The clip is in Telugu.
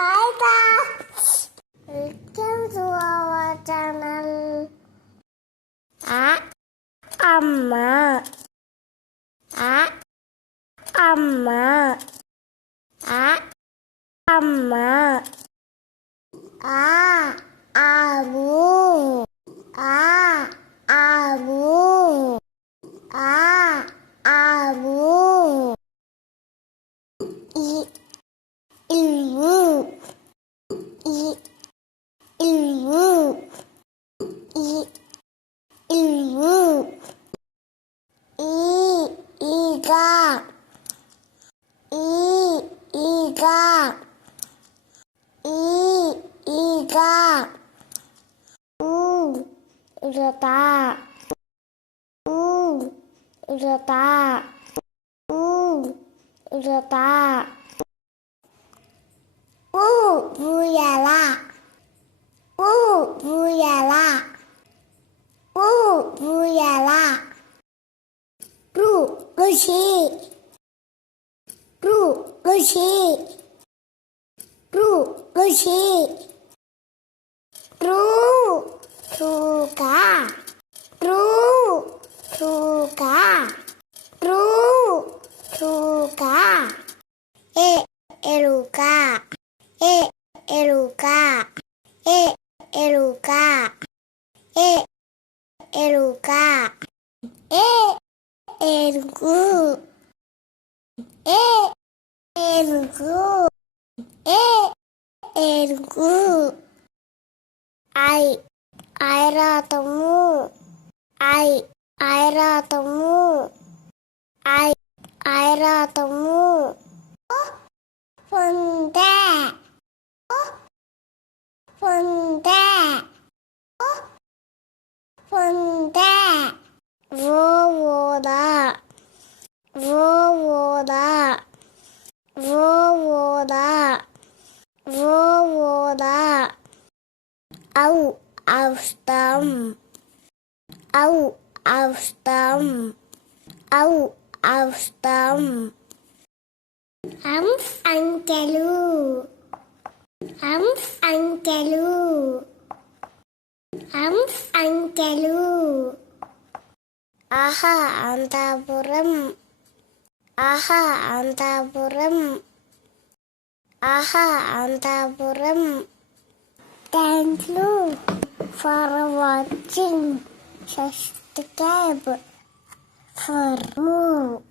Hi guys, welcome to our channel. అమ్మ అమ్మ అమ్మ ఆవు ఆవు ఆవు ఇల్లు ఇల్లు ఇల్లు ఈగ ఈగ ఈగ ఉడత ఉడత ఉడత ఊయల ఊయల ఊయల ఋషి ఋషి ఋషి రుగా రుగా రుగా ఎలుక ఎలుక ఎలుక ఎలుక ఏనుగు ఏనుగు ఏనుగు ఐరాతము ఐరాతము ఐరాతము పొందె పొందె పొందె ఓదా ఓదా ఓదా ఓదా అవసరం అవసరం అవసరం అంకెలు అంకెలు అంకెలు అంతఃపురం అంతఃపురం అంతఃపురం. Thank you for watching. Subscribe for more.